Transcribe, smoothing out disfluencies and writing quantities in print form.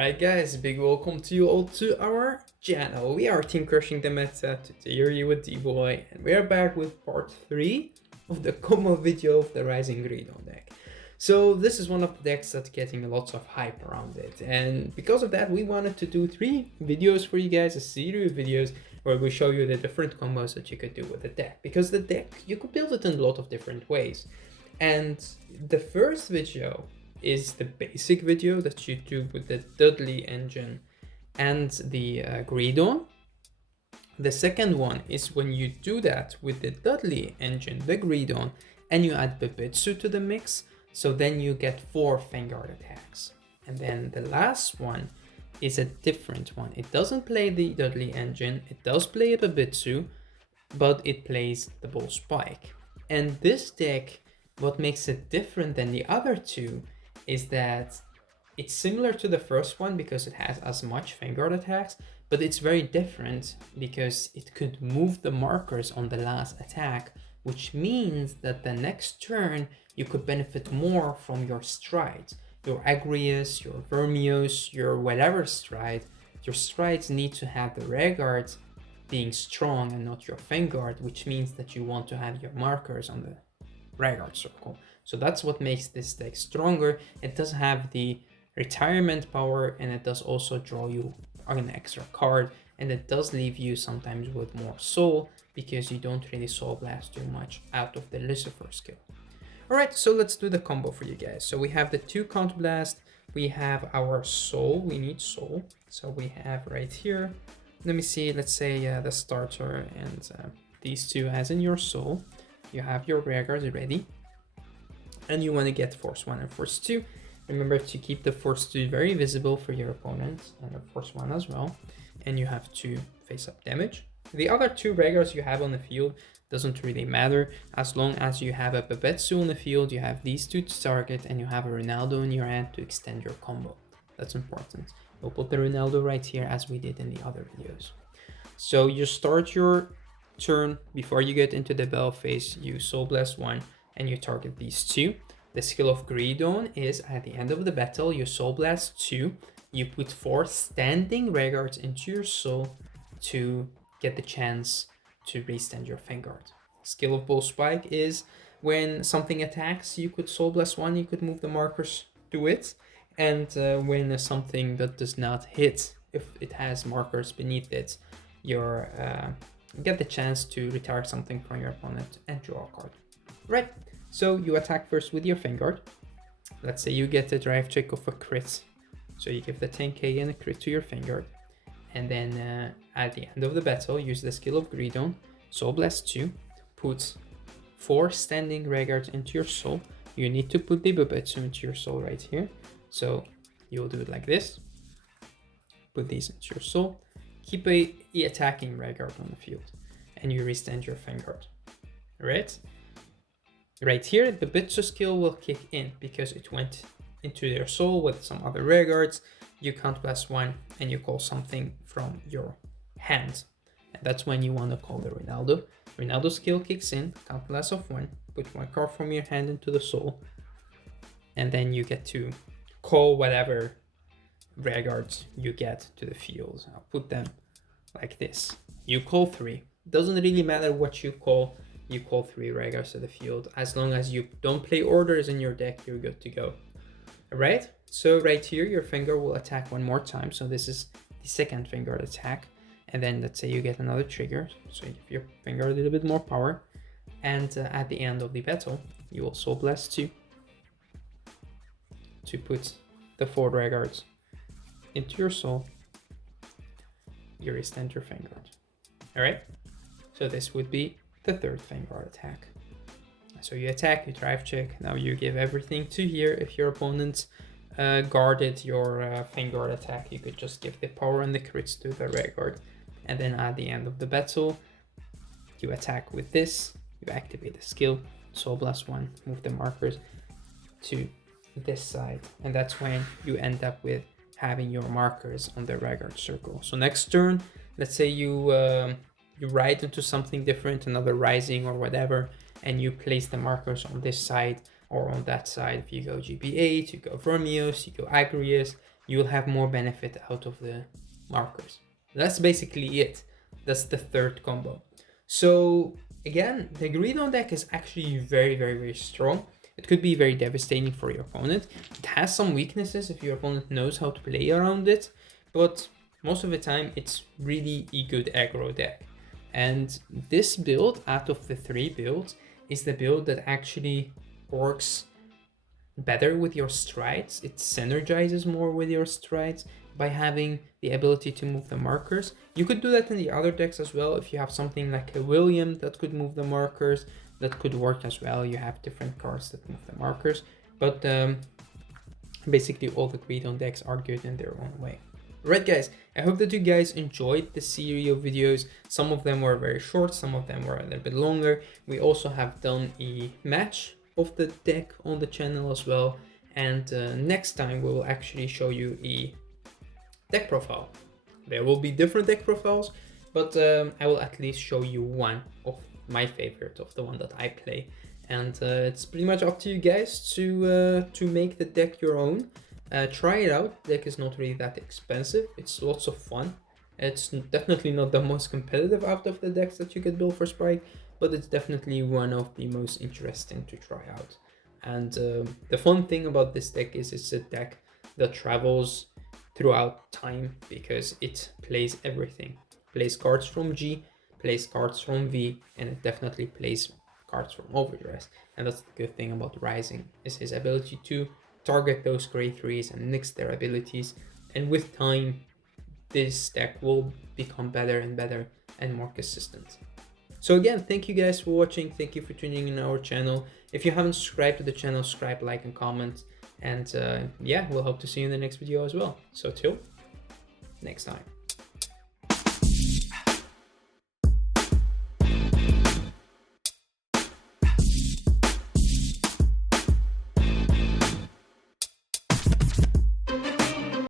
Alright guys, big welcome to you all to our channel. We are Team Crushing the Meta, today are you with D-Boy, and we are back with part 3 of the combo video of the Rising Greedon deck. So this is one of the decks that's getting lots of hype around it, and because of that we wanted to do 3 videos for you guys, a series of videos where we show you the different combos that you could do with the deck. Because the deck, you could build it in a lot of different ways. And the first video is the basic video that you do with the Dudley engine and the Greedon. The second one is when you do that with the Dudley engine, the Greedon, and you add Bibitsu to the mix, so then you get 4 Vanguard attacks. And then the last one is a different one. It doesn't play the Dudley engine, it does play a Bibitsu, but it plays the Bull Spike. And this deck, what makes it different than the other two is that it's similar to the first one because it has as much Vanguard attacks, but it's very different because it could move the markers on the last attack, which means that the next turn you could benefit more from your strides. Your Agrius, your Vermios, your whatever stride, your strides need to have the Rearguard being strong and not your Vanguard, which means that you want to have your markers on the Rearguard circle. So that's what makes this deck stronger. It does have the retirement power, and it does also draw you an extra card, and it does leave you sometimes with more soul because you don't really soul blast too much out of the Lucifer skill. Alright, so let's do the combo for you guys. So we have the 2 Count Blast, we have our soul, we need soul. So we have right here, let me see, let's say the starter and these two as in your soul. You have your Rearguard ready, and you want to get Force 1 and Force 2. Remember to keep the Force 2 very visible for your opponent, and the Force 1 as well. And you have to face up damage. The other 2 Rearguards you have on the field doesn't really matter. As long as you have a Bibitsu on the field, you have these 2 to target, and you have a Ronaldo in your hand to extend your combo. That's important. We'll put the Ronaldo right here as we did in the other videos. So you start your turn, before you get into the bell phase, you Soul Blast 1 and you target these 2. The skill of Greedon is at the end of the battle, you Soul Blast 2, you put 4 standing Rearguards into your soul to get the chance to restand your Vanguard. Skill of Bull Spike is when something attacks, you could Soul Blast 1, you could move the markers to it, and when something that does not hit, if it has markers beneath it, you're get the chance to retire something from your opponent and draw a card. Right, so you attack first with your Vanguard. Let's say you get a drive check of a crit. So you give the 10k and a crit to your Vanguard. And then at the end of the battle, use the skill of Greedon, Soul Blast 2, put 4 standing Rearguards into your soul. You need to put the Bibitsu into your soul right here. So you'll do it like this. Put these into your soul. Keep a attacking Rearguard on the field, and you restand your Vanguard. Right here, the Bibitsu skill will kick in because it went into your soul with some other Rearguards. You Count Blast 1 and you call something from your hand, and that's when you want to call the Ronaldo. Ronaldo skill kicks in, Count Blast of 1, put 1 card from your hand into the soul, and then you get to call whatever Rearguards you get to the field. I'll put them like this. You call 3. Doesn't really matter what you call 3 Rearguards to the field. As long as you don't play orders in your deck, you're good to go. Alright, so right here your Vanguard will attack 1 more time. So this is the second Vanguard attack. And then let's say you get another trigger. So you give your Vanguard a little bit more power. And at the end of the battle, you will Soul Blast 2 to put the 4 Rearguards into your soul. You restand your Vanguard. Alright, so this would be the 3rd Vanguard attack. So you attack, you drive check, now you give everything to here. If your opponent guarded your Vanguard attack, you could just give the power and the crits to the Rearguard. And then at the end of the battle, you attack with this, you activate the skill, Soul Blast 1, move the markers to this side, and that's when you end up with having your markers on the Rearguard circle. So next turn, let's say you ride into something different, another Rising or whatever, and you place the markers on this side or on that side. If you go GB8, you go Vermios, you go Agrius, you'll have more benefit out of the markers. That's basically it. That's the third combo. So again, the Greedon deck is actually very strong. It could be very devastating for your opponent. It has some weaknesses if your opponent knows how to play around it, but most of the time it's really a good aggro deck. And this build, out of the 3 builds, is the build that actually works better with your strides. It synergizes more with your strides by having the ability to move the markers. You could do that in the other decks as well. If you have something like a William that could move the markers, that could work as well. You have different cards that move the markers, but basically all the Greedon decks are good in their own way. Right guys, I hope that you guys enjoyed the series of videos. Some of them were very short, some of them were a little bit longer. We also have done a match of the deck on the channel as well, and next time we will actually show you a deck profile. There will be different deck profiles, but I will at least show you one of my favorite, of the one that I play, and it's pretty much up to you guys to make the deck your own. Try it out. The deck is not really that expensive. It's lots of fun. It's definitely not the most competitive out of the decks that you could build for Sprite, but it's definitely one of the most interesting to try out. And the fun thing about this deck is it's a deck that travels throughout time because it plays everything. Plays cards from G, plays cards from V, and it definitely plays cards from Overdress. And that's the good thing about Rising, is his ability to target those grade 3s and mix their abilities, and with time this deck will become better and better and more consistent. So again, thank you guys for watching, thank you for tuning in our channel. If you haven't subscribed to the channel, subscribe, like and comment, and yeah, we'll hope to see you in the next video as well. So till next time.